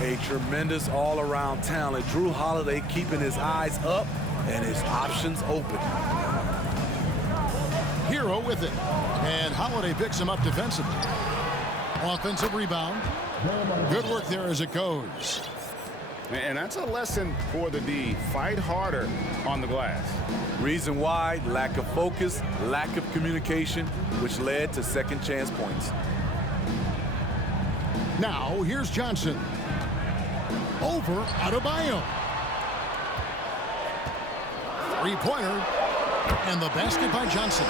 A tremendous all-around talent. Drew Holiday keeping his eyes up and his options open. Hero with it. And Holiday picks him up defensively. Offensive rebound. Good work there as it goes. And that's a lesson for the D. Fight harder on the glass. Reason why: lack of focus, lack of communication, which led to second chance points. Now, here's Johnson. Over Adebayo. Three-pointer. And the basket by Johnson.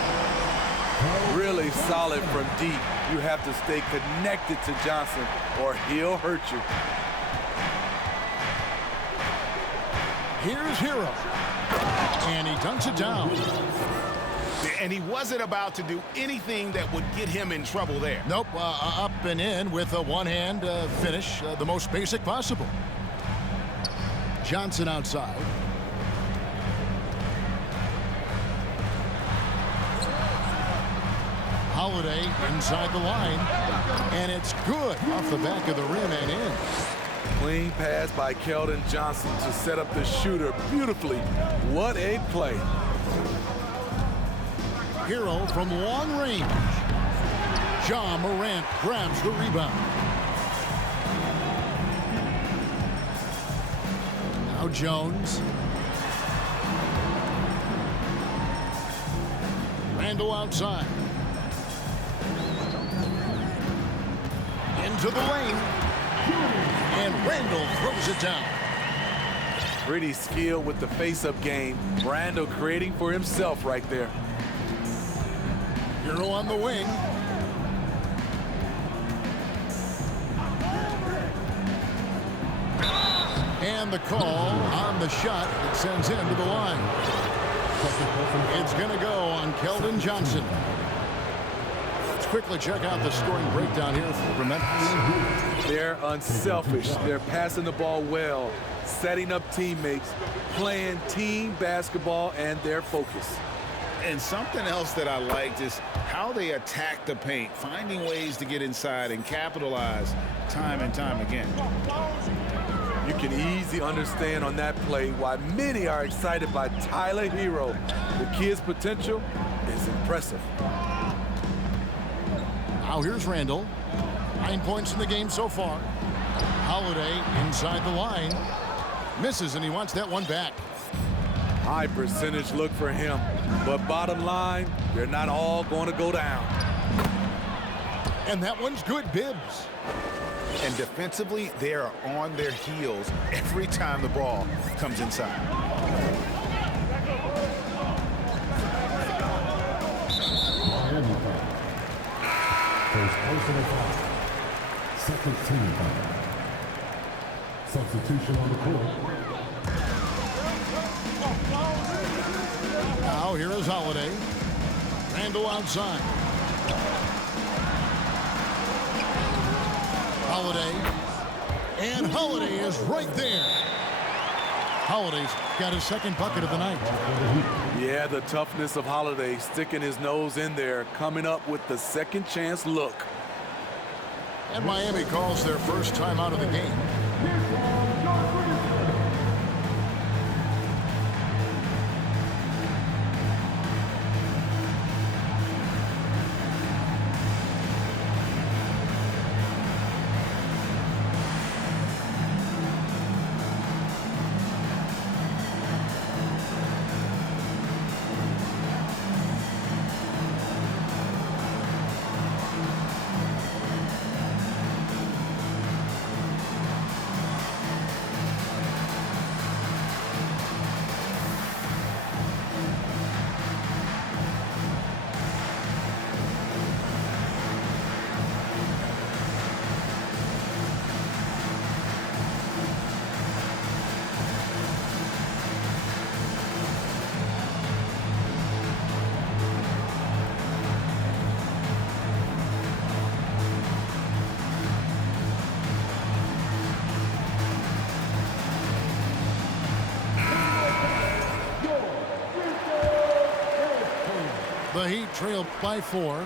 Really solid from deep. You have to stay connected to Johnson or he'll hurt you. Here's Hero. And he dunks it down. And he wasn't about to do anything that would get him in trouble there. Nope, up and in with a one-hand finish, the most basic possible. Johnson outside. Holiday inside the line. And it's good off the back of the rim and in. Clean pass by Keldon Johnson to set up the shooter beautifully. What a play. Hero from long range. Ja Morant grabs the rebound. Now Jones. Randall outside. Into the lane. And Randall throws it down. Pretty skilled with the face-up game. Randall creating for himself right there. Hero on the wing. And the call on the shot that sends him to the line. It's going to go on Keldon Johnson. Let's quickly check out the scoring breakdown here for Memphis. They're unselfish. They're passing the ball well, setting up teammates, playing team basketball, and their focus. And something else that I liked is how they attack the paint, finding ways to get inside and capitalize time and time again. You can easily understand on that play why many are excited by Tyler Hero. The kid's potential is impressive. Now here's Randall. 9 points in the game so far. Holiday inside the line. Misses, and he wants that one back. High percentage look for him. But bottom line, they're not all going to go down. And that one's good, Bibbs. And defensively, they are on their heels every time the ball comes inside. First personal foul. Second team foul. Substitution on the court. Now here is Holiday. Randall outside. Holiday. And Holiday is right there. Holiday's got his second bucket of the night. Yeah, the toughness of Holiday, sticking his nose in there, coming up with the second chance look. And Miami calls their first time out of the game. The Heat trailed by 4.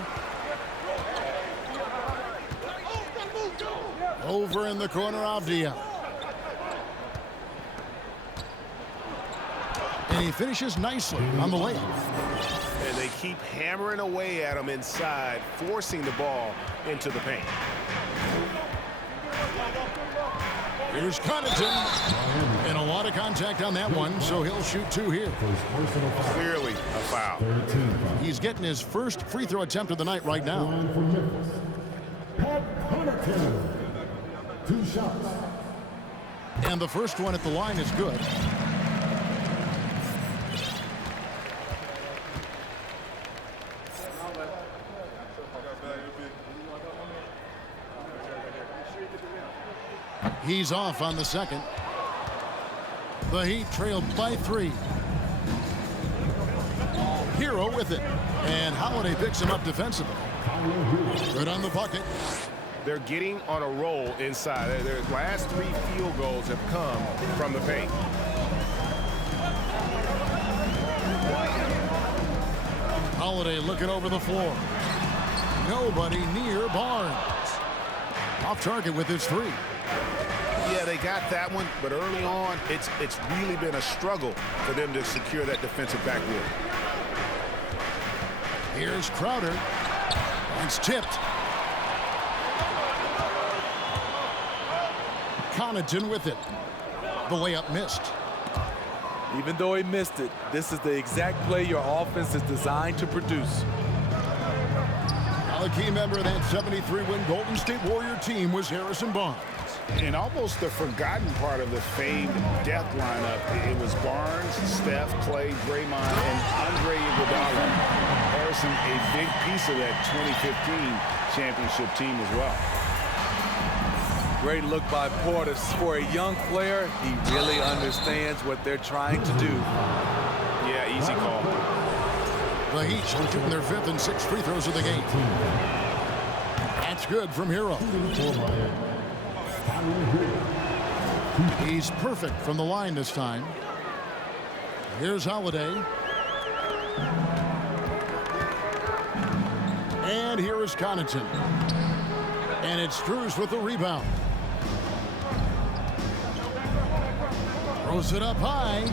Over in the corner, Avdia. And he finishes nicely on the layup. And they keep hammering away at him inside, forcing the ball into the paint. Here's Connaughton. And a lot of contact on that one, so he'll shoot 2 here. Clearly a foul. He's getting his first free throw attempt of the night right now. Connaughton. 2 shots. And the first one at the line is good. He's off on the second. The Heat trailed by 3. Hero with it. And Holiday picks him up defensively. Good on the bucket. They're getting on a roll inside. Their last 3 field goals have come from the paint. Holiday looking over the floor. Nobody near Barnes. Off target with his 3. Yeah, they got that one, but early on, it's really been a struggle for them to secure that defensive backboard. Here's Crowder. It's tipped. Connaughton with it. The layup missed. Even though he missed it, this is the exact play your offense is designed to produce. Now a key member of that 73-win Golden State Warrior team was Harrison Barnes. And almost the forgotten part of the famed death lineup, it was Barnes, Steph, Clay, Draymond, and Andre Iguodala. Harrison, a big piece of that 2015 championship team as well. Great look by Portis. For a young player, he really understands what they're trying to do. Yeah, easy call. The Heat shooting their 5th and 6th free throws of the game. That's good from Hero. He's perfect from the line this time. Here's Holiday. And here is Connaughton. And it's Strus with the rebound. Throws it up high.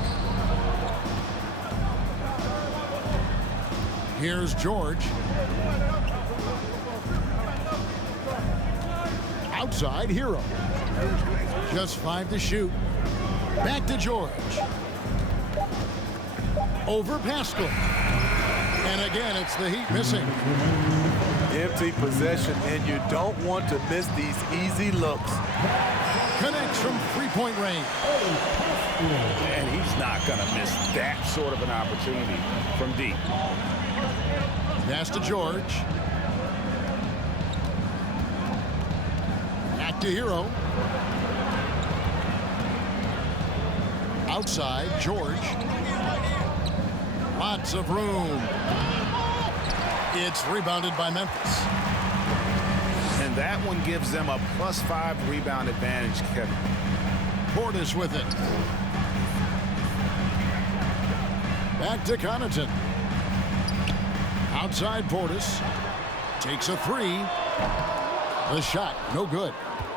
Here's George. Outside, Hero. Just 5 to shoot. Back to George. Over Pascal. And again, it's the Heat missing. Empty possession, and you don't want to miss these easy looks. Connects from 3-point range. And he's not going to miss that sort of an opportunity from deep. Pass to George. Back to Hero. Outside, George. Lots of room. It's rebounded by Memphis. And that one gives them a +5 rebound advantage, Kevin. Portis with it. Back to Connaughton. Outside Portis. Takes a 3. The shot, no good.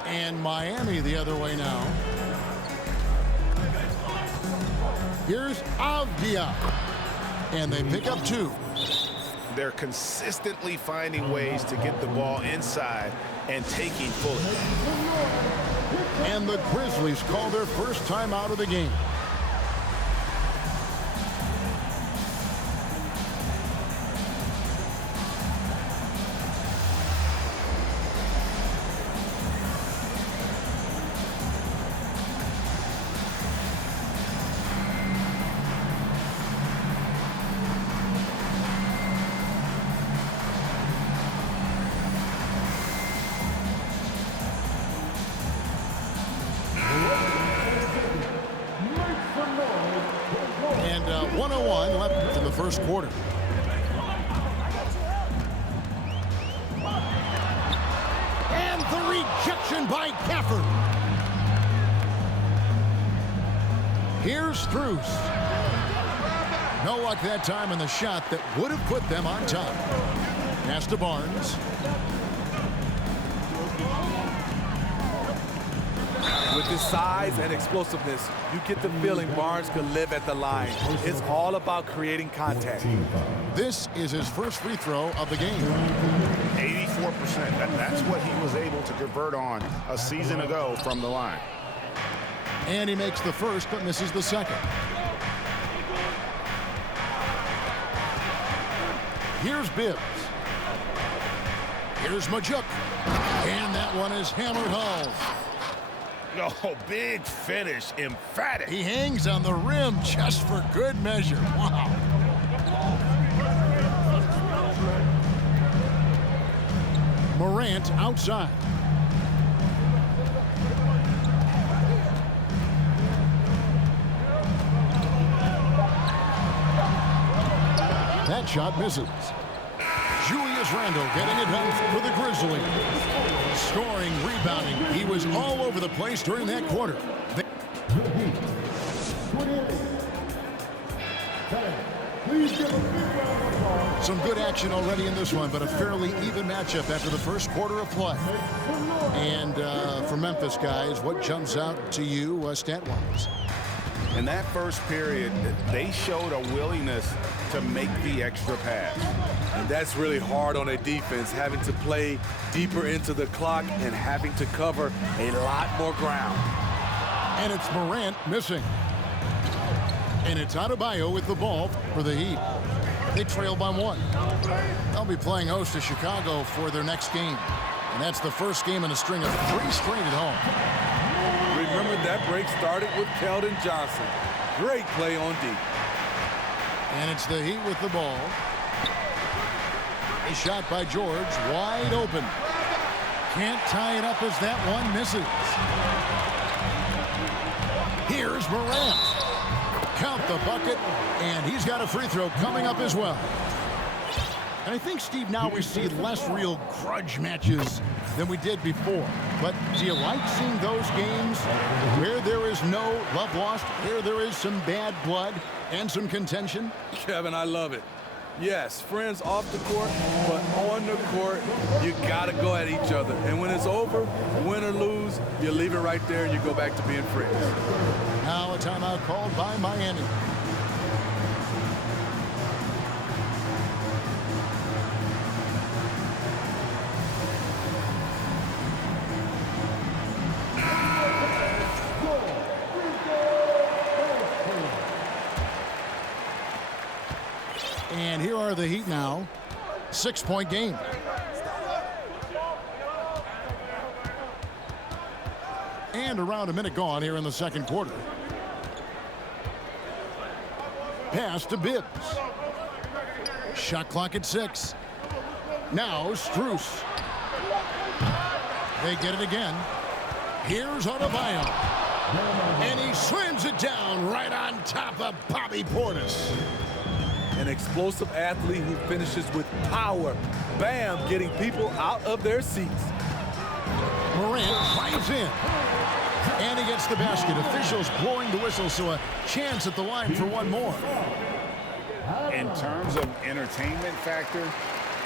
And Miami the other way now. Here's Avdia. And they pick up 2. They're consistently finding ways to get the ball inside and taking full advantage. And the Grizzlies call their first time out of the game. And 1:01 left in the first quarter. And the rejection by Gafford. Here's Strus. No luck that time in the shot that would have put them on top. Pass to Barnes. With his size and explosiveness, you get the feeling Barnes could live at the line. It's all about creating contact. This is his first free throw of the game. 84%. That's what he was able to convert on a season ago from the line. And he makes the first, but misses the second. Here's Bibbs. Here's Majuk. And that one is hammered home. Oh, big finish. Emphatic. He hangs on the rim just for good measure. Wow. Morant outside. That shot misses. Julius Randle getting it done for the Grizzlies. Scoring, rebounding. He was all over the place during that quarter. Some good action already in this one, but a fairly even matchup after the first quarter of play. And for Memphis, guys, what jumps out to you stat-wise? In that first period, they showed a willingness to make the extra pass. And that's really hard on a defense, having to play deeper into the clock and having to cover a lot more ground. And it's Morant missing. And it's Adebayo with the ball for the Heat. They trail by 1. They'll be playing host to Chicago for their next game. And that's the first game in a string of 3 straight at home. Remember that break started with Keldon Johnson. Great play on D. And it's the Heat with the ball. A shot by George, wide open. Can't tie it up as that one misses. Here's Morant. Count the bucket, and he's got a free throw coming up as well. And I think, Steve, now we see less real grudge matches than we did before. But do you like seeing those games where there is no love lost, where there is some bad blood and some contention? Kevin, I love it. Yes, friends off the court, but on the court, you got to go at each other. And when it's over, win or lose, you leave it right there and you go back to being friends. Now a timeout called by Miami. And here are the Heat now. 6-point game. And around a minute gone here in the second quarter. Pass to Bibbs. Shot clock at 6. Now Strus. They get it again. Here's Adebayo. And he slams it down right on top of Bobby Portis. An explosive athlete who finishes with power. Bam, getting people out of their seats. Morant drives in. And he gets the basket. Officials blowing the whistle, so a chance at the line for one more. In terms of entertainment factor,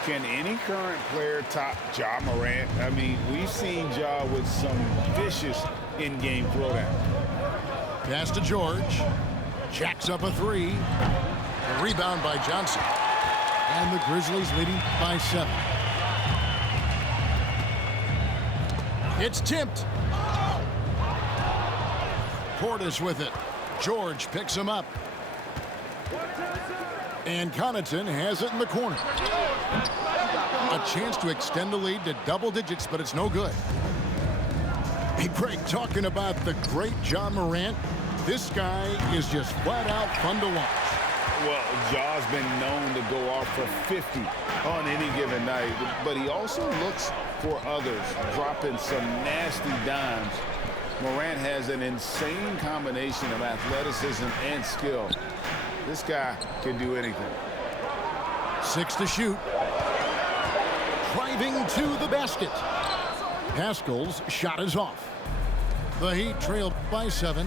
can any current player top Ja Morant? I mean, we've seen Ja with some vicious in-game throwdown. Pass to George. Jacks up a 3. A rebound by Johnson. And the Grizzlies leading by 7. It's tipped. Portis with it. George picks him up. And Connaughton has it in the corner. A chance to extend the lead to double digits, but it's no good. Hey, Craig, talking about the great Ja Morant, this guy is just flat out fun to watch. Well, Ja's been known to go off for 50 on any given night, but he also looks for others, dropping some nasty dimes. Morant has an insane combination of athleticism and skill. This guy can do anything. 6 to shoot. Driving to the basket. Pascal's shot is off. The Heat trail by 7.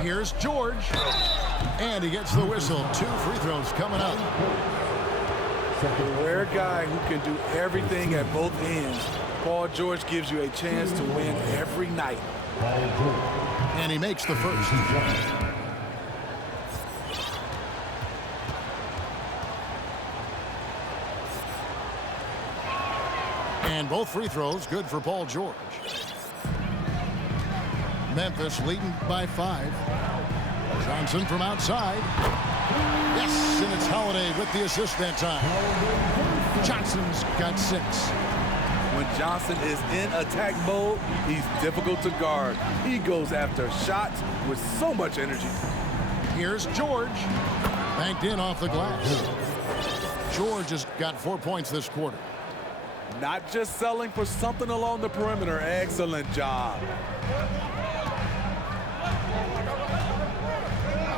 Here's George. And he gets the whistle. 2 free throws coming up. A rare guy who can do everything at both ends. Paul George gives you a chance to win every night. Paul George. And he makes the first. And both free throws good for Paul George. Memphis leading by 5. Johnson from outside. Yes, and it's Holiday with the assist that time. Johnson's got 6. When Johnson is in attack mode, he's difficult to guard. He goes after shots with so much energy. Here's George. Banked in off the glass. George has got 4 points this quarter. Not just selling for something along the perimeter. Excellent job.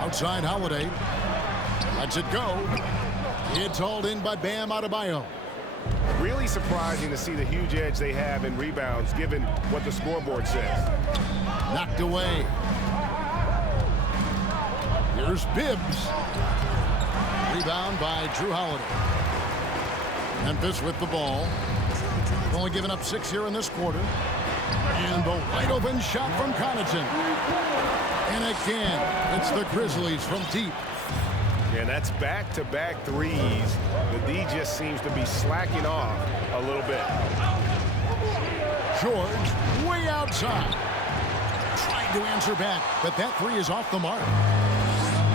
Outside Holiday. Lets it go. It's hauled in by Bam Adebayo. Really surprising to see the huge edge they have in rebounds given what the scoreboard says. Knocked away. Here's Bibbs. Rebound by Drew Holiday. Memphis with the ball. Only giving up 6 here in this quarter. And the wide open shot from Connaughton. And again, it's the Grizzlies from deep. And that's back-to-back threes. The D just seems to be slacking off a little bit. George way outside. Tried to answer back, but that 3 is off the mark.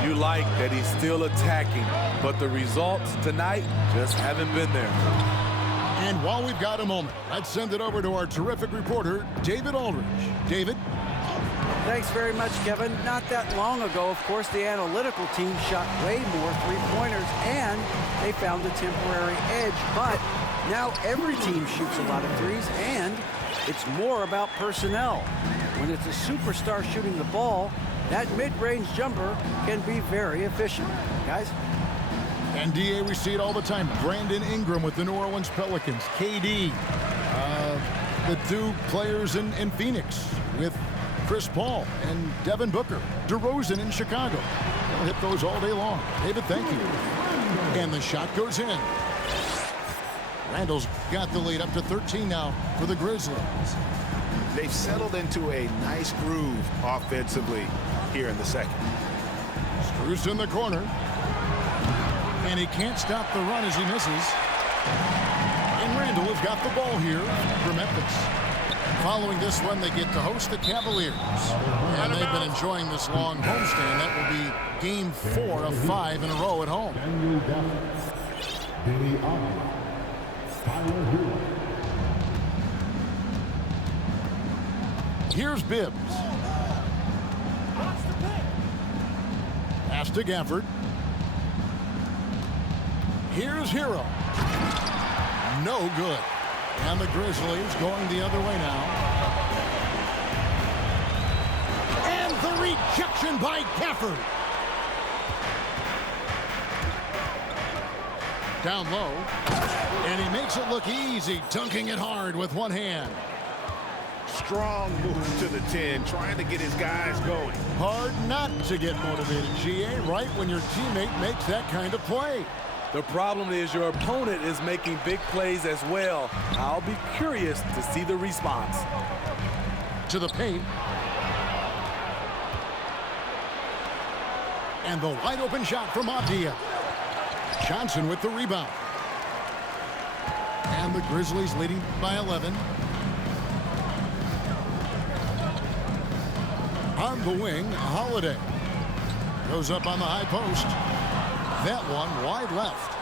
You like that he's still attacking, but the results tonight just haven't been there. And while we've got a moment, let's send it over to our terrific reporter, David Aldridge. David? Thanks very much, Kevin. Not that long ago, of course, the analytical team shot way more three-pointers, and they found a temporary edge. But now every team shoots a lot of threes, and it's more about personnel. When it's a superstar shooting the ball, that mid-range jumper can be very efficient. Guys? And DA, we see it all the time. Brandon Ingram with the New Orleans Pelicans. KD. The 2 players in Phoenix with Chris Paul and Devin Booker. DeRozan in Chicago. They'll hit those all day long. David, thank you. And the shot goes in. Randall's got the lead up to 13 now for the Grizzlies. They've settled into a nice groove offensively here in the second. Strus in the corner. And he can't stop the run as he misses. And Randall has got the ball here for Memphis. Following this one, they get to host the Cavaliers. And they've been enjoying this long homestand. That will be game 4 of 5 in a row at home. Daniel Gafford. Billy Ogden. Tyler Hero. Here's Bibbs. Pass to Gafford. Here's Hero. No good. And the Grizzlies going the other way now. And the rejection by Gafford. Down low. And he makes it look easy, dunking it hard with one hand. Strong move to the 10, trying to get his guys going. Hard not to get motivated, GA, right when your teammate makes that kind of play. The problem is your opponent is making big plays as well. I'll be curious to see the response. To the paint. And the wide open shot from Avdia. Johnson with the rebound. And the Grizzlies leading by 11. On the wing, Holiday. Goes up on the high post. That one wide left.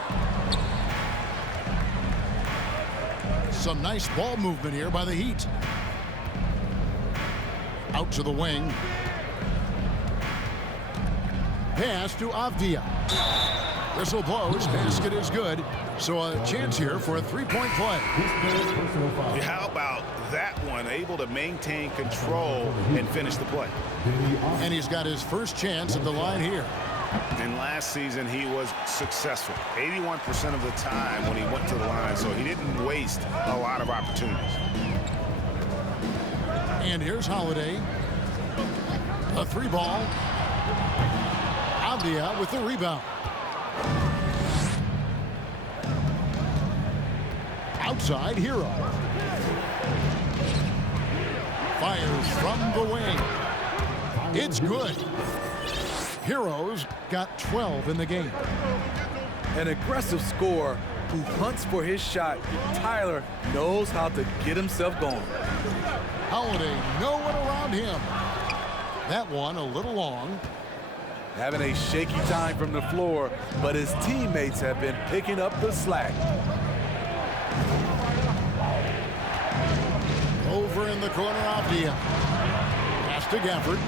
Some nice ball movement here by the Heat. Out to the wing. Pass to Avdia. Whistle blows. Basket is good. So a chance here for a three-point play. How about that one? Able to maintain control and finish the play. And he's got his first chance at the line here. And last season, he was successful 81% of the time when he went to the line, so he didn't waste a lot of opportunities. And here's Holiday. A 3-ball. Avdia with the rebound. Outside, Hero. Fires from the wing. It's good. Heroes got 12 in the game. An aggressive scorer who hunts for his shot. Tyler knows how to get himself going. Holiday, no one around him. That one a little long. Having a shaky time from the floor, but his teammates have been picking up the slack. Over in the corner, Avdia. Pass to Gafford.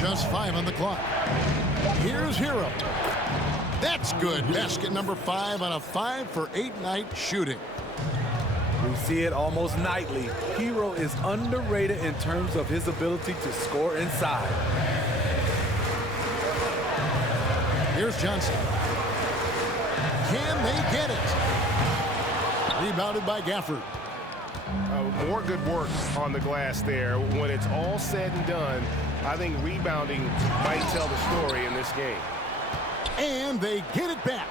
Just 5 on the clock. Here's Hero. That's good. Basket number 5 on a 5-for-8 night shooting. We see it almost nightly. Hero is underrated in terms of his ability to score inside. Here's Johnson. Can they get it? Rebounded by Gafford. More good work on the glass there. When it's all said and done, I think rebounding might tell the story in this game. And they get it back.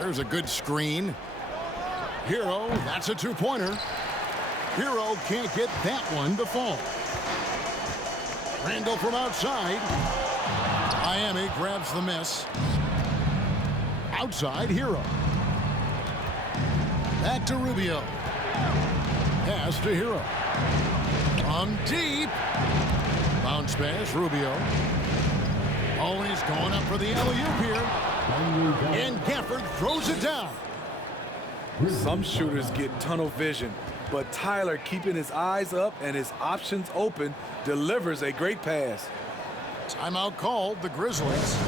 There's a good screen. Hero, that's a two-pointer. Hero can't get that one to fall. Randall from outside. Miami grabs the miss. Outside, Hero. Back to Rubio. Pass to Hero. From deep. Bounce pass, Rubio. Oh, he's going up for the alley-oop here. And Gafford throws it down. Some shooters get tunnel vision, but Tyler, keeping his eyes up and his options open, delivers a great pass. Timeout called, the Grizzlies.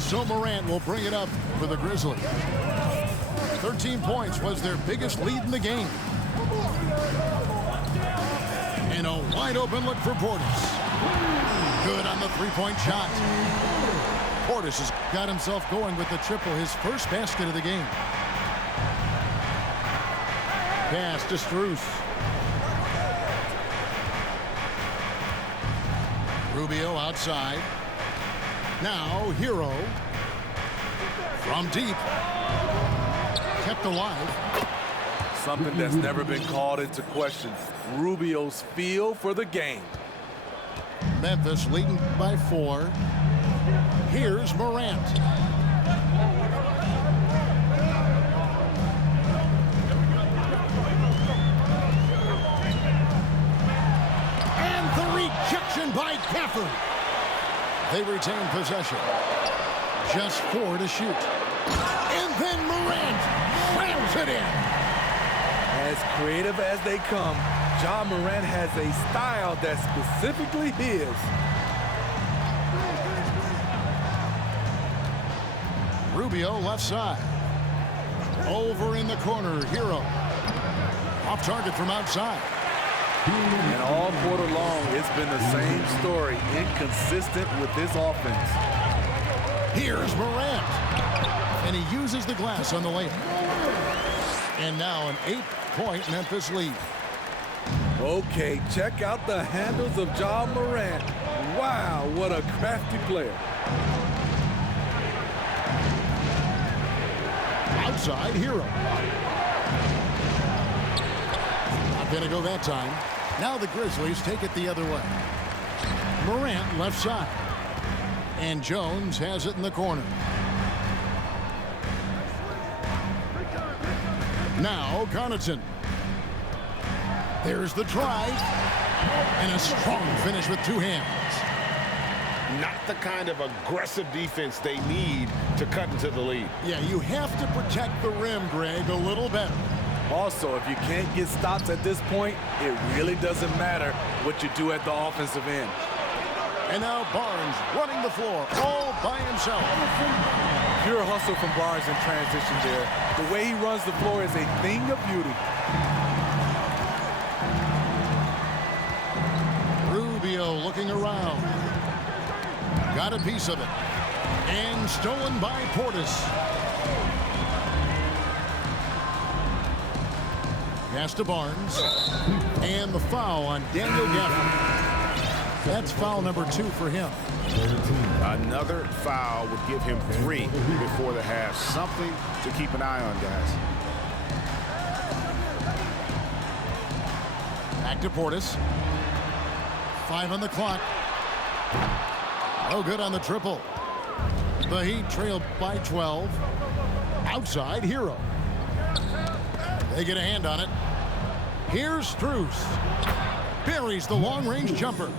So Morant will bring it up for the Grizzlies. 13 points was their biggest lead in the game. And a wide open look for Portis. Good on the three-point shot. Portis has got himself going with the triple, his first basket of the game. Pass to Strus. Rubio outside. Now, Hero. From deep. Kept alive. Something that's never been called into question. Rubio's feel for the game. Memphis leading by 4. Here's Morant. And the rejection by Gafford. They retain possession. Just 4 to shoot. And then Morant slams it in. As creative as they come, Ja Morant has a style that's specifically his. Rubio left side. Over in the corner, Hero. Off target from outside. And all quarter long, it's been the same story, inconsistent with his offense. Here's Morant. And he uses the glass on the layup. And now an 8-point Memphis lead. Okay, check out the handles of Ja Morant. Wow, what a crafty player. Outside, Hero. Not going to go that time. Now the Grizzlies take it the other way. Morant left side. And Jones has it in the corner. Now Connaughton. There's the drive. And a strong finish with 2 hands. Not the kind of aggressive defense they need to cut into the lead. Yeah, you have to protect the rim, Greg, a little better. Also, if you can't get stops at this point, it really doesn't matter what you do at the offensive end. And now Barnes running the floor all by himself. Pure hustle from Barnes in transition there. The way he runs the floor is a thing of beauty. Rubio looking around. Got a piece of it. And stolen by Portis. Pass to Barnes. And the foul on Daniel Gafford. That's foul number 2 for him. Another foul would give him 3 before the half. Something to keep an eye on, guys. Back to Portis. 5 on the clock. No good on the triple. The Heat trailed by 12. Outside, Hero. They get a hand on it. Here's Strus. Buries the long-range jumper.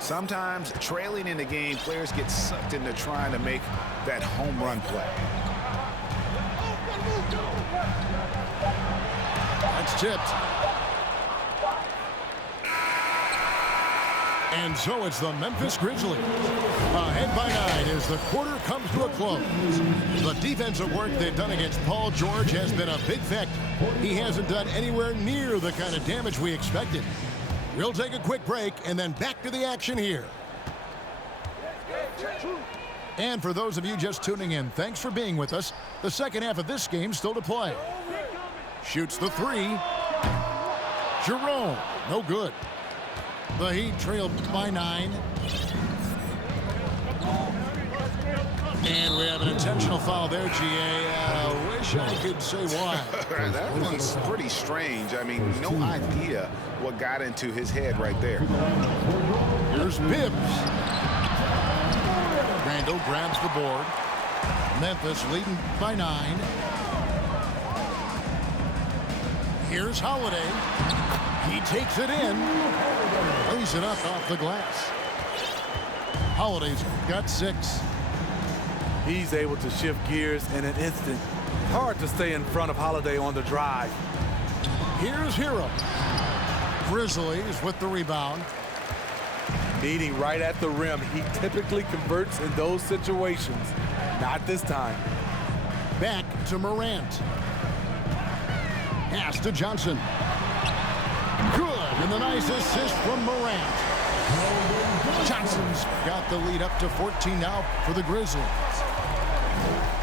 Sometimes trailing in the game, players get sucked into trying to make that home run play. That's tipped. And so it's the Memphis Grizzlies. Ahead by 9 as the quarter comes to a close. The defensive work they've done against Paul George has been a big factor. He hasn't done anywhere near the kind of damage we expected. We'll take a quick break and then back to the action here. And for those of you just tuning in, thanks for being with us. The second half of this game still to play. Shoots the 3. Jerome, no good. The Heat trailed by 9. And we have an intentional foul there, GA. Wish I could say why. That was pretty strange. I mean, no idea what got into his head right there. Here's Bibbs. Randall grabs the board. Memphis leading by 9. Here's Holiday. He takes it in. Lays it up off the glass. Holiday's got 6. He's able to shift gears in an instant. Hard to stay in front of Holiday on the drive. Here's Hero. Grizzlies with the rebound. Meeting right at the rim. He typically converts in those situations. Not this time. Back to Morant. Pass to Johnson. Good, and the nice assist from Morant. Johnson's got the lead up to 14 now for the Grizzlies.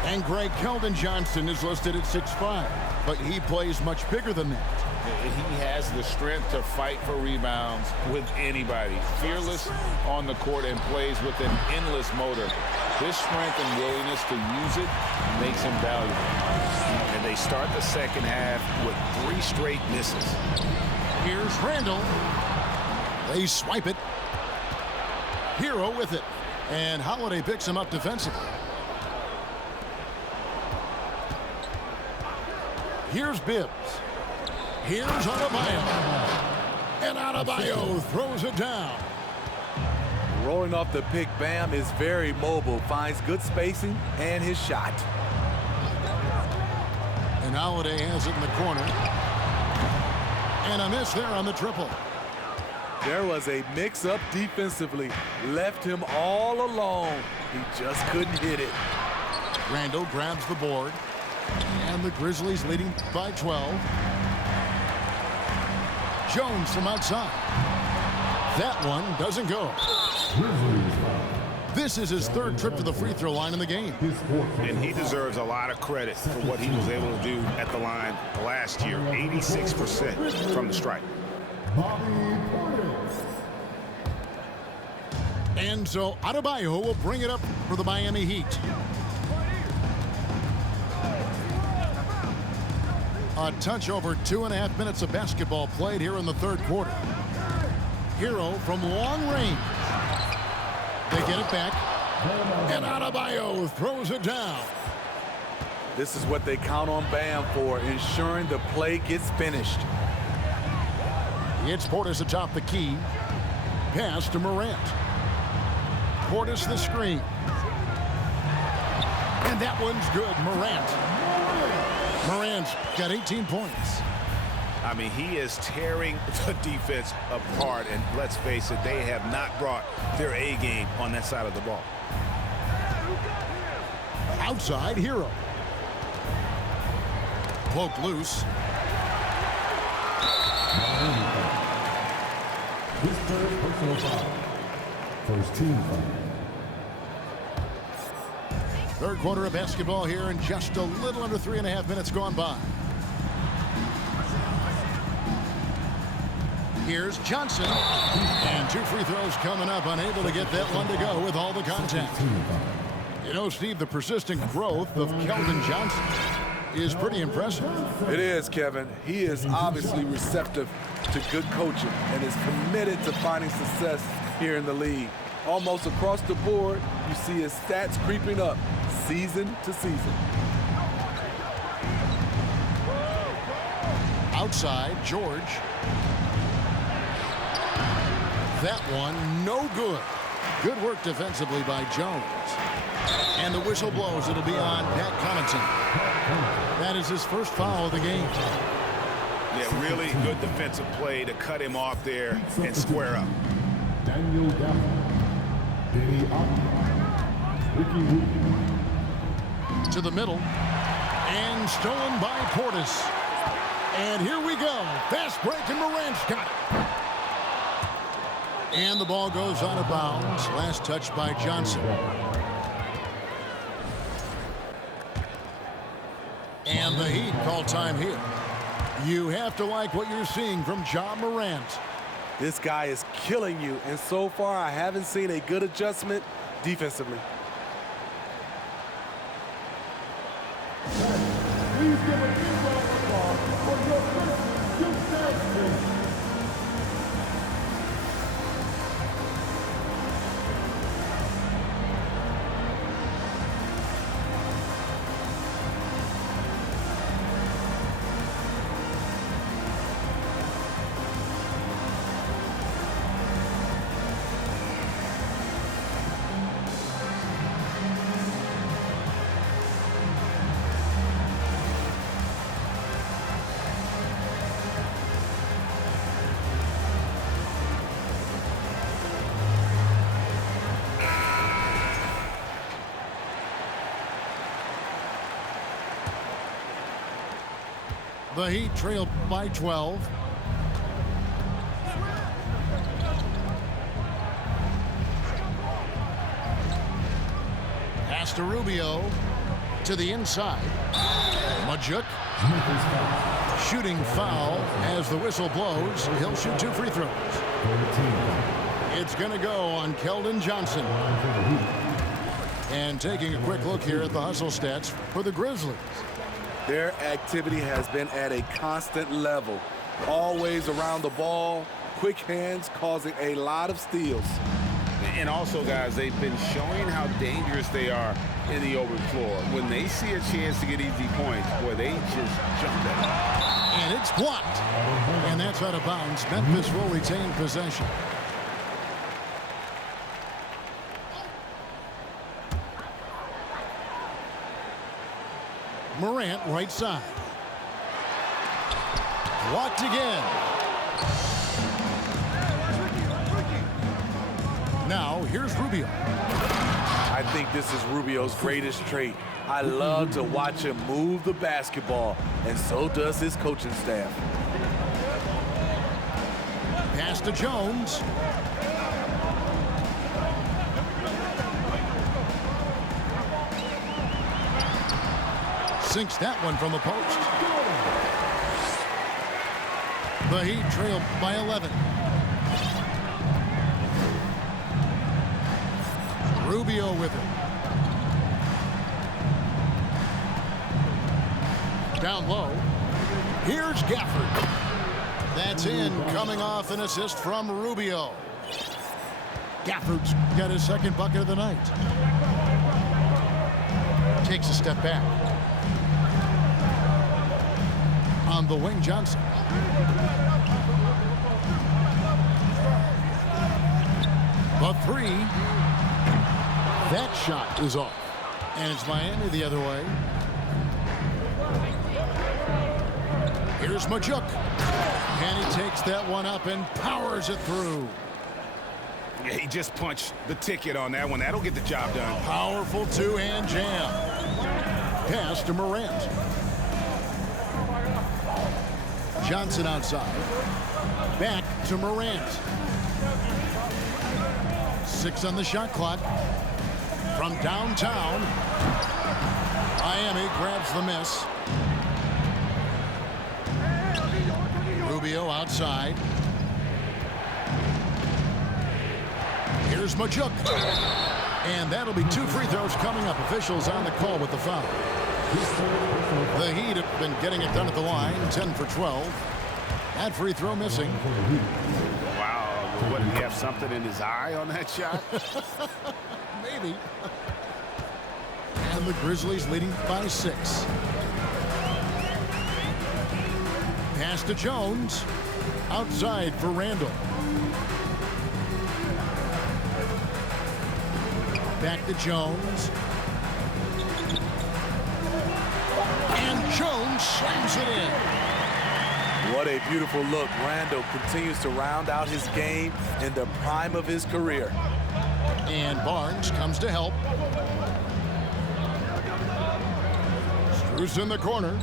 And Greg, Keldon Johnson is listed at 6'5", but he plays much bigger than that. He has the strength to fight for rebounds with anybody. Fearless on the court and plays with an endless motor. His strength and willingness to use it makes him valuable. And they start the second half with 3 straight misses. Here's Randall. They swipe it. Hero with it. And Holiday picks him up defensively. Here's Bibbs. Here's Adebayo. And Adebayo throws it down. Rolling off the pick, Bam is very mobile, finds good spacing and his shot. And Holiday has it in the corner. And a miss there on the triple. There was a mix-up defensively. Left him all alone. He just couldn't hit it. Randall grabs the board. And the Grizzlies leading by 12. Jones from outside. That one doesn't go. This is his 3rd trip to the free throw line in the game. And he deserves a lot of credit for what he was able to do at the line last year. 86% from the stripe. And so Adebayo will bring it up for the Miami Heat. A touch over 2.5 minutes of basketball played here in the 3rd quarter. Hero from long range. They get it back. And Adebayo throws it down. This is what they count on Bam for, ensuring the play gets finished. It's Portis atop the key. Pass to Morant. Portis the screen. And that one's good. Morant's got 18 points. I mean, he is tearing the defense apart, and let's face it, they have not brought their A game on that side of the ball. Outside, Hero. Poke loose. His third personal foul. First team foul. Third quarter of basketball here, and just a little under 3.5 minutes gone by. Here's Johnson. And 2 free throws coming up, unable to get that one to go with all the contact. You know, Steve, the persistent growth of Keldon Johnson is pretty impressive. It is, Kevin. He is obviously receptive to good coaching and is committed to finding success here in the league. Almost across the board, you see his stats creeping up season to season. Outside, George. That one, no good. Good work defensively by Jones. And the whistle blows. It'll be on Pat Connaughton. That is his first foul of the game. Yeah, really good defensive play to cut him off there and square up. Daniel Gafford. Billy Ricky Rubio. To the middle. And stolen by Portis. And here we go. Fast break, and Morant's got it. And the ball goes out of bounds. Last touch by Johnson. And the Heat call time here. You have to like what you're seeing from Ja Morant. This guy is killing you, and so far I haven't seen a good adjustment defensively. Please give a big round of applause for your Grizzlies gymnastics. The Heat trailed by 12. Pass to Rubio. To the inside. Majuk. Shooting foul as the whistle blows. He'll shoot 2 free throws. It's going to go on Keldon Johnson. And taking a quick look here at the hustle stats for the Grizzlies. Their activity has been at a constant level. Always around the ball, quick hands causing a lot of steals. And also, guys, they've been showing how dangerous they are in the open floor. When they see a chance to get easy points, boy, they just jump at it. And it's blocked. And that's out of bounds. Memphis will retain possession. Morant, right side. Blocked again. Now, here's Rubio. I think this is Rubio's greatest trait. I love to watch him move the basketball, and so does his coaching staff. Pass to Jones. Sinks that one from the post. The Heat trail by 11. Rubio with it. Down low. Here's Gafford. That's in, coming off an assist from Rubio. Gafford's got his second bucket of the night. Takes a step back. On the wing, Johnson. The 3. That shot is off. And it's Miami the other way. Here's Majuk. And he takes that one up and powers it through. Yeah, he just punched the ticket on that one. That'll get the job done. Powerful two-hand jam. Pass to Morant. Johnson outside. Back to Morant. 6 on the shot clock. From downtown, Miami grabs the miss. Rubio outside. Here's Majuk. And that'll be 2 free throws coming up. Officials on the call with the foul. The Heat have been getting it done at the line. 10 for 12. That free throw missing. Wow. What, did he have something in his eye on that shot? Maybe. And the Grizzlies leading by 6. Pass to Jones. Outside for Randall. Back to Jones. And Jones slams it in. What a beautiful look. Randall continues to round out his game in the prime of his career. And Barnes comes to help. Strus in the corner.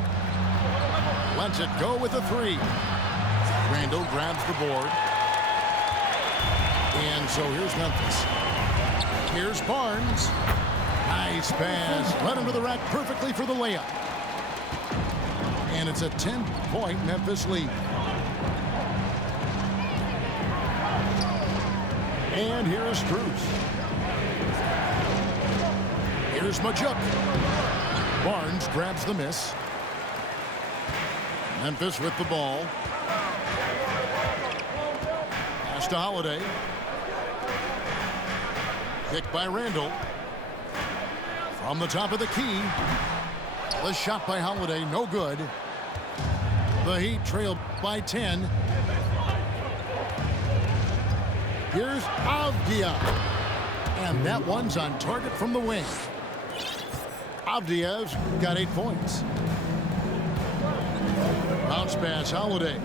Lets it go with a 3. Randall grabs the board. And so here's Memphis. Here's Barnes. Nice pass. Led him to the rack perfectly for the layup. And it's a 10-point Memphis lead. And here is Strus. Here's Majuk. Barnes grabs the miss. Memphis with the ball. Pass to Holiday. Picked by Randall. From the top of the key. The shot by Holiday, no good. The Heat trailed by 10. Here's Avdia. And that one's on target from the wing. Avdia's got 8 points. Bounce pass, Holiday.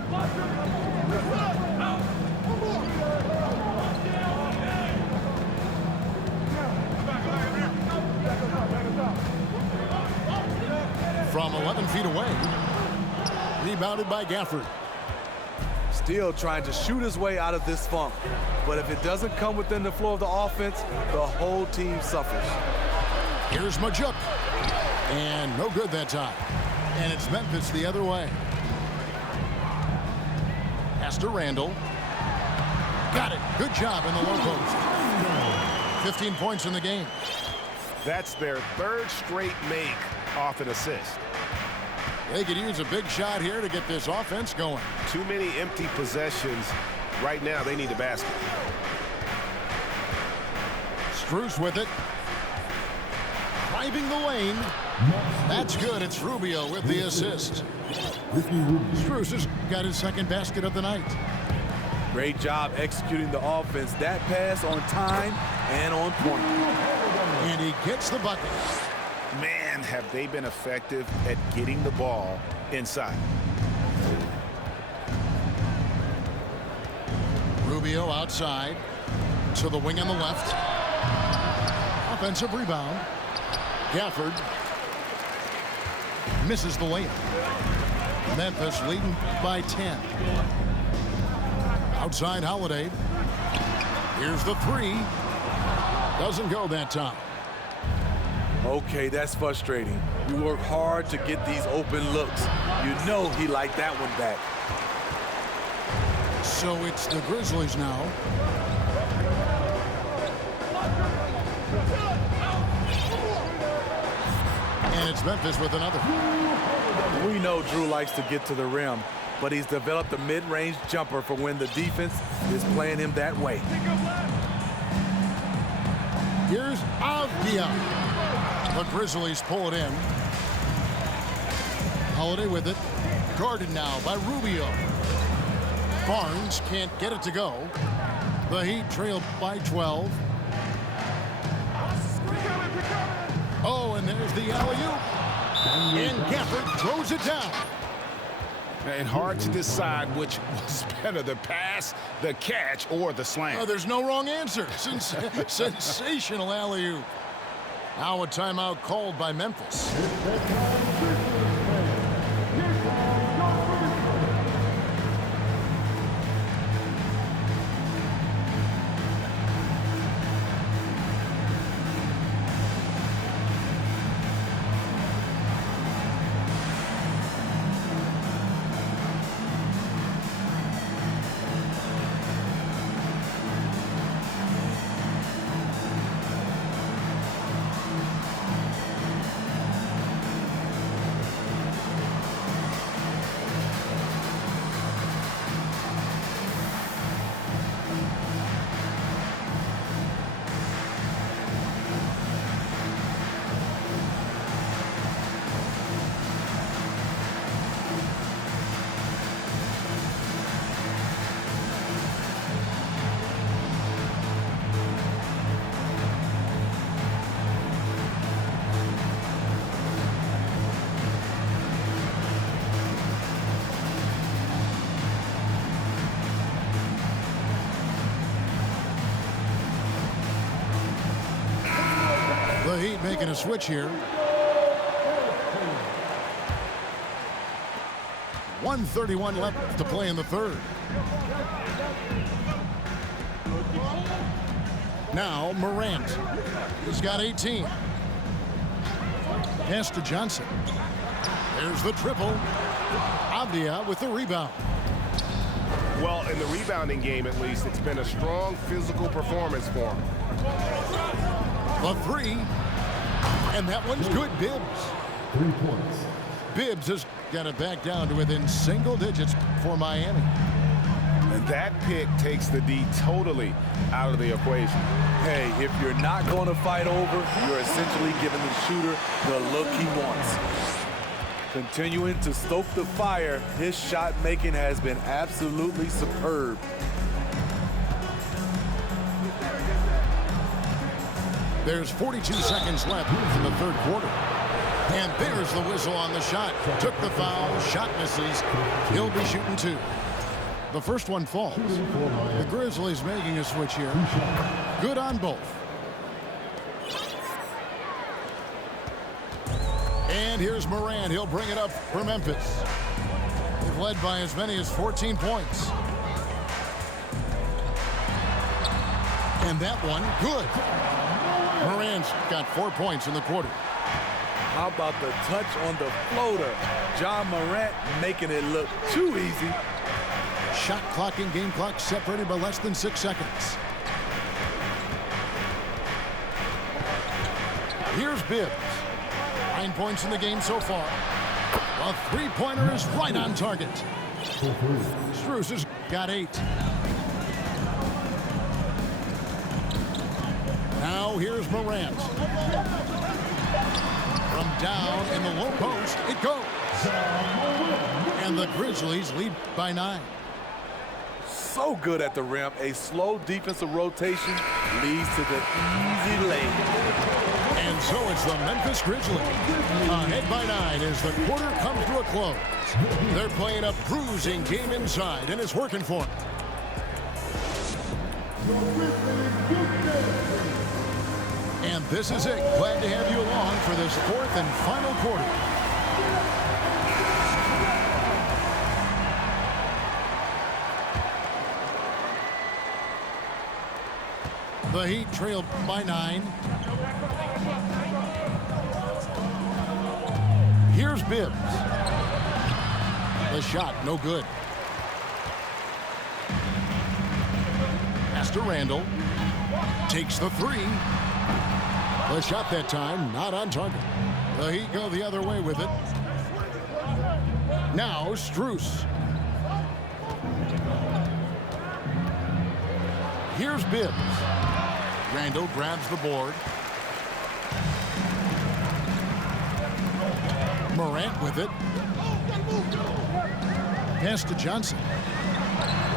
From 11 feet away. Rebounded by Gafford. Still trying to shoot his way out of this funk. But if it doesn't come within the flow of the offense, the whole team suffers. Here's Majuk. And no good that time. And it's Memphis the other way. Pass to Randall. Got it. Good job in the low post. 15 points in the game. That's their 3rd straight make off an assist. They could use a big shot here to get this offense going. Too many empty possessions. Right now, they need a basket. Strus with it. Driving the lane. That's good. It's Rubio with the assist. Strus has got his 2nd basket of the night. Great job executing the offense. That pass on time and on point. And he gets the bucket. Man, have they been effective at getting the ball inside. Rubio outside to the wing on the left. Offensive rebound. Gafford misses the layup. Memphis leading by 10. Outside Holiday. Here's the 3. Doesn't go that time. Okay, that's frustrating. You work hard to get these open looks. You know he liked that one back. So it's the Grizzlies now. And it's Memphis with another. We know Drew likes to get to the rim, but he's developed a mid-range jumper for when the defense is playing him that way. Here's Avdia. The Grizzlies pull it in. Holiday with it. Guarded now by Rubio. Barnes can't get it to go. The Heat trailed by 12. Oh, and there's the alley-oop. And Gafford throws it down. And hard to decide which was better, the pass, the catch, or the slam. Oh, there's no wrong answer. Sensational alley-oop. Now a timeout called by Memphis. The Heat making a switch here. 1:31 left to play in the third. Now Morant. He's got 18. Pass to Johnson. There's the triple. Avdia with the rebound. Well, in the rebounding game, at least, it's been a strong physical performance for him. The three. And that one's good, Bibbs. 3 points. Bibbs has got it back down to within single digits for Miami. And that pick takes the D totally out of the equation. Hey, if you're not going to fight over, you're essentially giving the shooter the look he wants. Continuing to stoke the fire, his shot making has been absolutely superb. There's 42 seconds left in the third quarter. And there's the whistle on the shot. Took the foul, shot misses. He'll be shooting two. The first one falls. The Grizzlies making a switch here. Good on both. And here's Morant. He'll bring it up for Memphis. They've led by as many as 14 points. And that one, good. Morant's got 4 points in the quarter. How about the touch on the floater? John Morant making it look too easy. Shot clock and game clock separated by less than 6 seconds. Here's Bibbs. 9 points in the game so far. A three-pointer is right on target. Strus has got 8. Now here's Morant. From down in the low post, it goes. And the Grizzlies lead by 9. So good at the rim. A slow defensive rotation leads to the easy lay. And so it's the Memphis Grizzlies ahead by 9 as the quarter comes to a close. They're playing a bruising game inside, and it's working for them. And this is it. Glad to have you along for this fourth and final quarter. The Heat trailed by 9. Here's Bibbs. The shot, no good. Pass to Randall. Takes the three. The shot that time, not on target. The Heat go the other way with it. Now Strus. Here's Bibbs. Randall grabs the board. Morant with it. Pass to Johnson.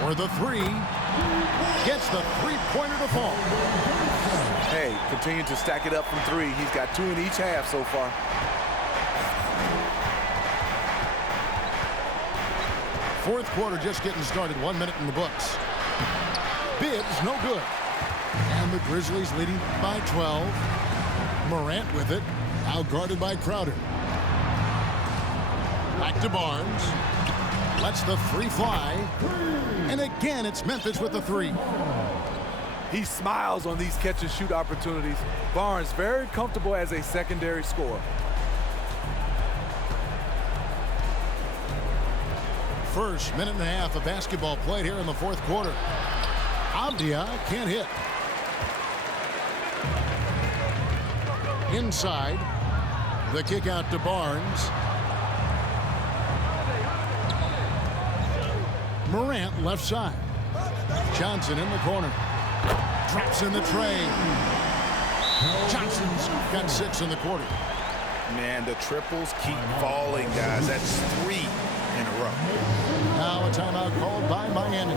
For the three. Gets the three-pointer to fall. Hey, continue to stack it up from three. He's got 2 in each half so far. Fourth quarter just getting started. 1 minute in the books. Bibbs, no good. And the Grizzlies leading by 12. Morant with it. Out guarded by Crowder. Back to Barnes. Lets the three fly. And again, it's Memphis with the three. He smiles on these catch-and-shoot opportunities. Barnes very comfortable as a secondary scorer. First minute and a half of basketball played here in the fourth quarter. Avdia can't hit. Inside. The kick out to Barnes. Morant left side. Johnson in the corner. Drops in the tray. Johnson's got 6 in the quarter. Man, the triples keep falling, guys. That's 3 in a row. Now a timeout called by Miami.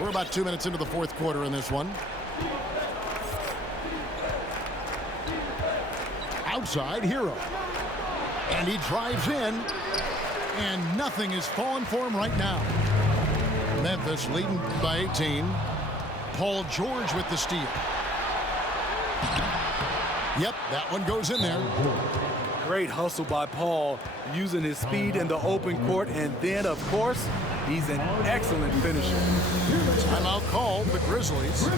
We're about 2 minutes into the fourth quarter in this one. Outside, Hero. And he drives in. And nothing is falling for him right now. Memphis leading by 18. Paul George with the steal. Yep, that one goes in there. Great hustle by Paul, using his speed in the open court, and then, of course, he's an excellent finisher. Timeout called the Grizzlies.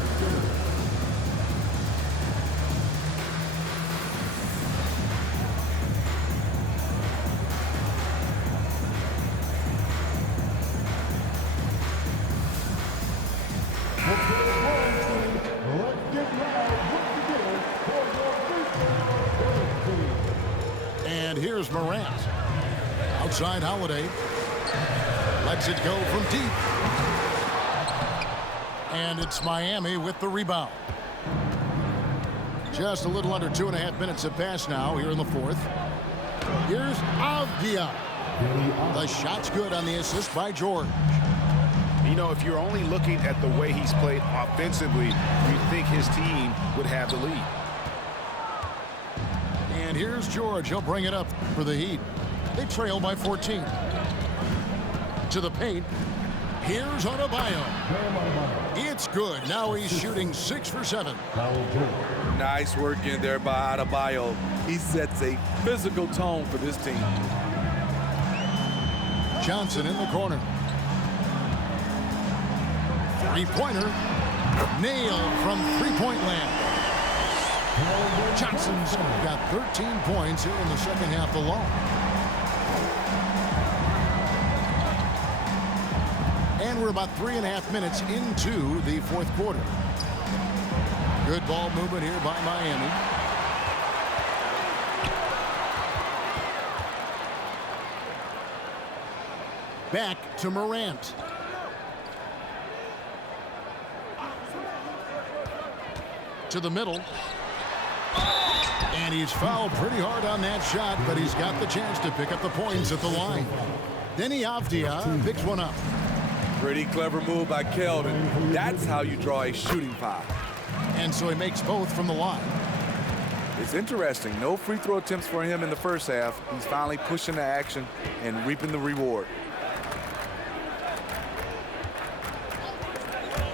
And here's Morant. Outside Holiday. Lets it go from deep. And it's Miami with the rebound. Just a little under 2.5 minutes have passed now here in the fourth. Here's Avdia. The shot's good on the assist by George. You know, if you're only looking at the way he's played offensively, you'd think his team would have the lead. And here's George. He'll bring it up for the Heat. They trail by 14. To the paint. Here's Adebayo. It's good. Now he's shooting 6 for 7. Nice work in there by Adebayo. He sets a physical tone for this team. Johnson in the corner. Three-pointer. Nailed from three-point land. Johnson's got 13 points here in the second half alone. And we're about 3.5 minutes into the fourth quarter. Good ball movement here by Miami. Back to Morant. To the middle. And he's fouled pretty hard on that shot, but he's got the chance to pick up the points at the line. Denny Avdia picks one up. Pretty clever move by Keldon. That's how you draw a shooting foul. And so he makes both from the line. It's interesting. No free throw attempts for him in the first half. He's finally pushing the action and reaping the reward.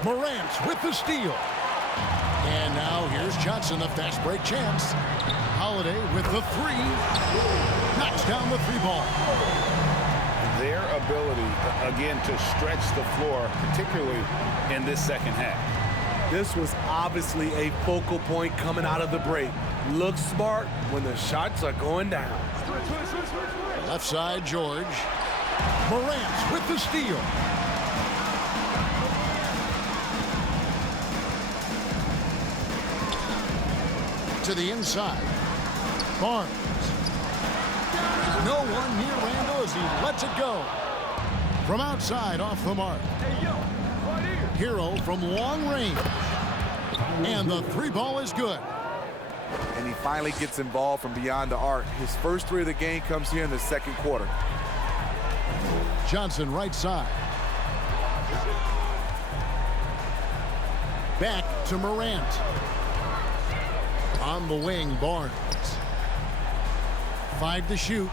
Morant with the steal. And now here's Johnson, a fast break chance. Holiday with the three. Knocks down the three ball. Their ability, again, to stretch the floor, particularly in this second half. This was obviously a focal point coming out of the break. Looks smart when the shots are going down. Left side, George. Morant with the steal. to the inside. Barnes. No one near Randall as he lets it go. From outside, off the mark. Hero from long range. And the three ball is good. And he finally gets involved from beyond the arc. His first three of the game comes here in the second quarter. Johnson right side. Back to Morant. On the wing, Barnes. 5 to shoot.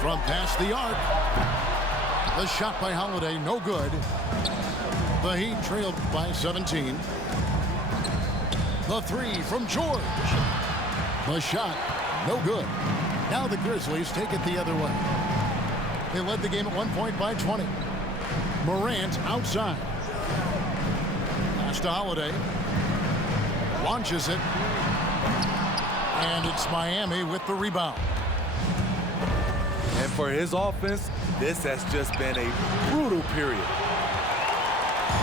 From past the arc. The shot by Holiday, no good. The Heat trailed by 17. The three from George. The shot, no good. Now the Grizzlies take it the other way. They led the game at 1 point by 20. Morant outside. Pass to Holiday. Launches it. And it's Miami with the rebound. And for his offense, this has just been a brutal period.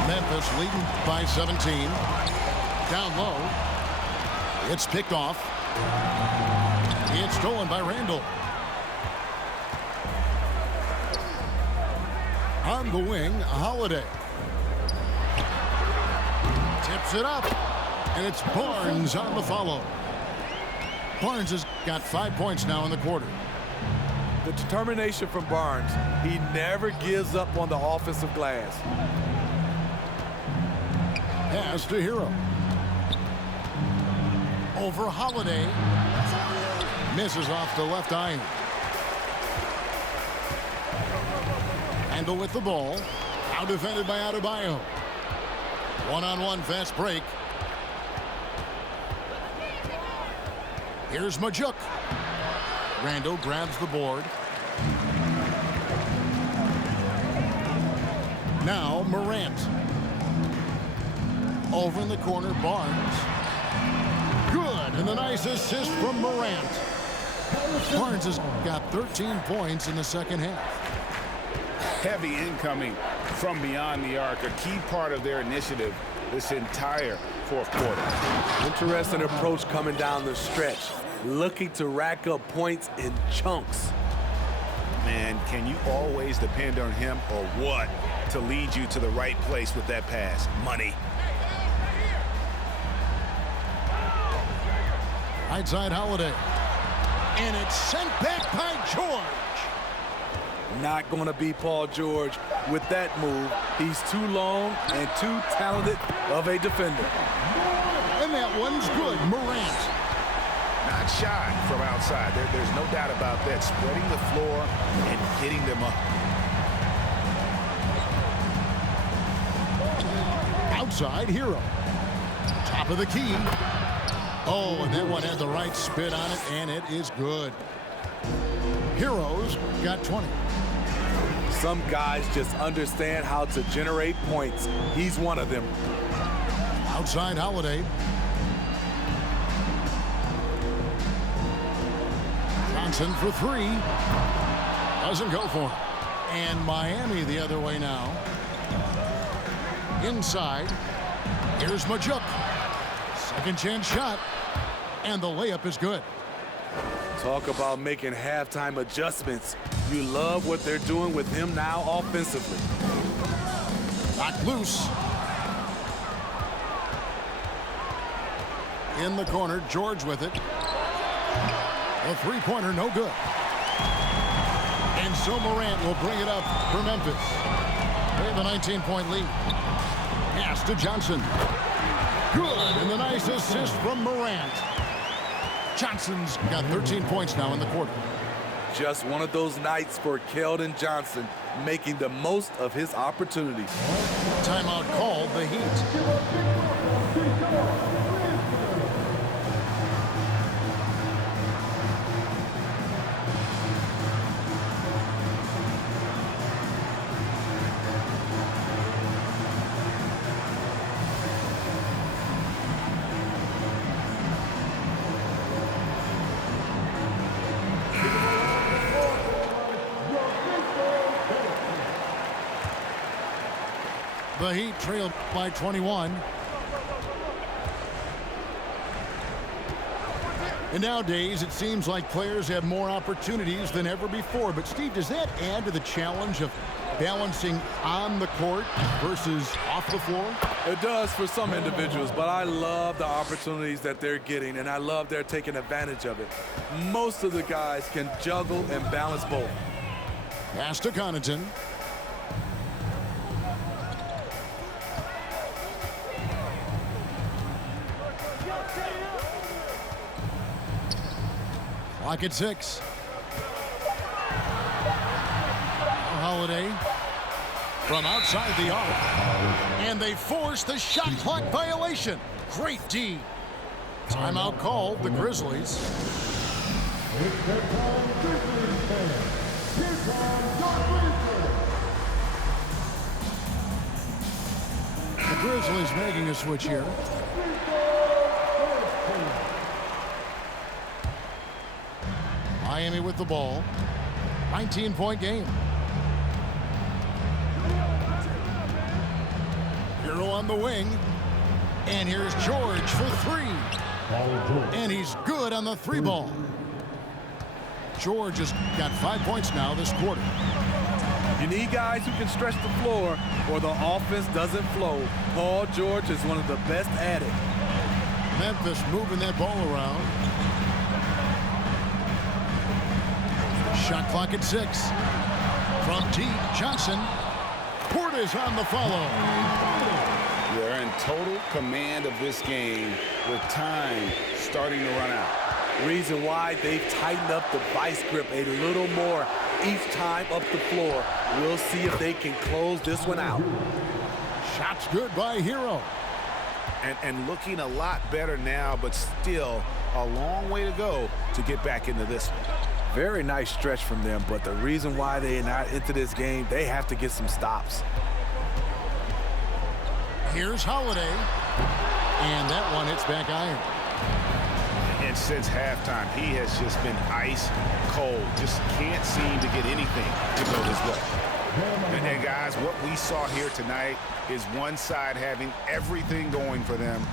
Memphis leading by 17. Down low. It's picked off. It's stolen by Randall. On the wing, Holiday. Tips it up. And it's Barnes on the follow. Barnes has got 5 points now in the quarter. The determination from Barnes. He never gives up on the offensive glass. Pass to Hero. Over Holiday. Misses off the left iron. Handle with the ball. Out defended by Adebayo. One-on-one fast break. Here's Majuk. Randall grabs the board. Now Morant. Over in the corner, Barnes. Good, and the nice assist from Morant. Barnes has got 13 points in the second half. Heavy incoming from beyond the arc, a key part of their initiative this entire fourth quarter. Interesting approach coming down the stretch. Looking to rack up points in chunks. Man, can you always depend on him or what to lead you to the right place with that pass? Money. Right side Holiday. And it's sent back by George. Not going to be Paul George with that move. He's too long and too talented of a defender. And that one's good. Morant. Not shy from outside. There's no doubt about that. Spreading the floor and hitting them up. Outside Hero. Top of the key. Oh, and that one had the right spin on it, and it is good. Heroes got 20. Some guys just understand how to generate points. He's one of them. Outside Holiday. Johnson for three. Doesn't go for it. And Miami the other way now. Inside. Here's Majuk. Second chance shot. And the layup is good. Talk about making halftime adjustments. You love what they're doing with him now offensively. Knocked loose. In the corner, George with it. A three-pointer, no good. And so Morant will bring it up for Memphis. They have a 19-point lead. Pass to Johnson. Good, and the nice assist from Morant. Johnson's got 13 points now in the quarter. Just one of those nights for Keldon Johnson, making the most of his opportunities. Timeout called, the Heat. The Heat trailed by 21. And nowadays, it seems like players have more opportunities than ever before. But, Steve, does that add to the challenge of balancing on the court versus off the floor? It does for some individuals, but I love the opportunities that they're getting, and I love they're taking advantage of it. Most of the guys can juggle and balance both. Pass to Connaughton. Clock at 6. Holiday from outside the arc. And they force the shot clock violation. Great D. Timeout called, the Grizzlies. The Grizzlies making a switch here. Miami with the ball. 19-point game. Hero on the wing. And here's George for 3. And he's good on the 3 ball. George has got 5 points now this quarter. You need guys who can stretch the floor or the offense doesn't flow. Paul George is one of the best at it. Memphis moving that ball around. Shot clock at 6. From deep, Johnson. Portis on the follow. They're in total command of this game with time starting to run out. Reason why they've tightened up the vice grip a little more each time up the floor. We'll see if they can close this one out. Shots good by Hero. And looking a lot better now, but still a long way to go to get back into this one. Very nice stretch from them, but the reason why they're not into this game, they have to get some stops. Here's Holiday. And that one hits back iron. And since halftime, he has just been ice cold. Just can't seem to get anything to go his way. And guys, what we saw here tonight is one side having everything going for them.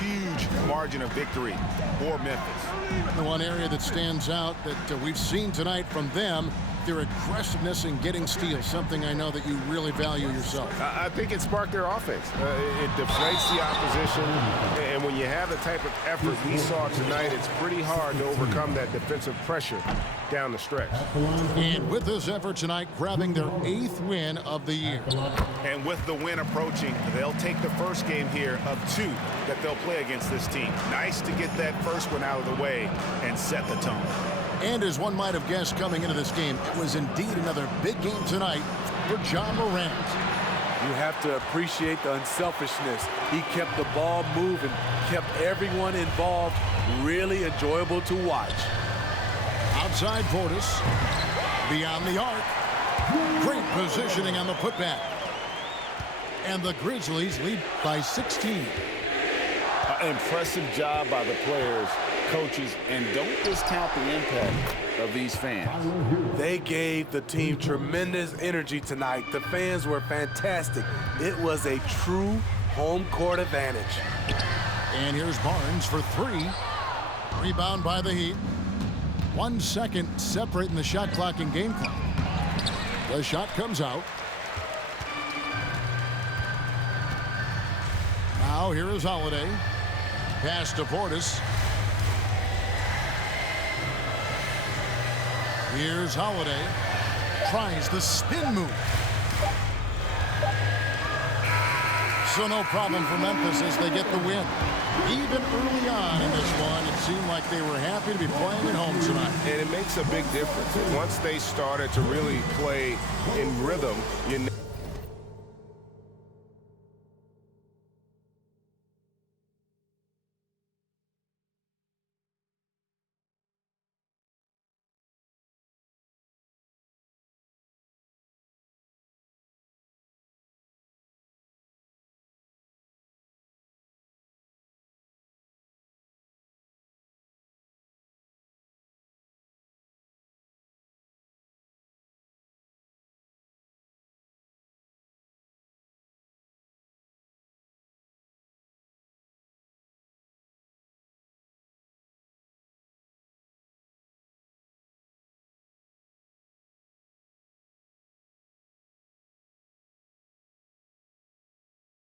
Huge margin of victory for Memphis. The one area that stands out that we've seen tonight from them, their aggressiveness in getting steals, something I know that you really value yourself. I think it sparked their offense. It deflates the opposition, and when you have the type of effort we saw tonight, it's pretty hard to overcome that defensive pressure down the stretch. And with this effort tonight, grabbing their 8th win of the year. And with the win approaching, they'll take the first game here of 2 that they'll play against this team. Nice to get that first one out of the way and set the tone. And as one might have guessed coming into this game, it was indeed another big game tonight for John Morant. You have to appreciate the unselfishness. He kept the ball moving, kept everyone involved, really enjoyable to watch. Outside Portis, beyond the arc. Great positioning on the putback. And the Grizzlies lead by 16. Impressive job by the players, coaches, and don't discount the impact of these fans. They gave the team tremendous energy tonight. The fans were fantastic. It was a true home court advantage. And here's Barnes for 3. Rebound by the Heat. 1 second separating the shot clock and game clock. The shot comes out. Now here is Holiday. Pass to Portis. Here's Holiday. Tries the spin move. So no problem for Memphis as they get the win. Even early on in this one, it seemed like they were happy to be playing at home tonight. And it makes a big difference. Once they started to really play in rhythm, you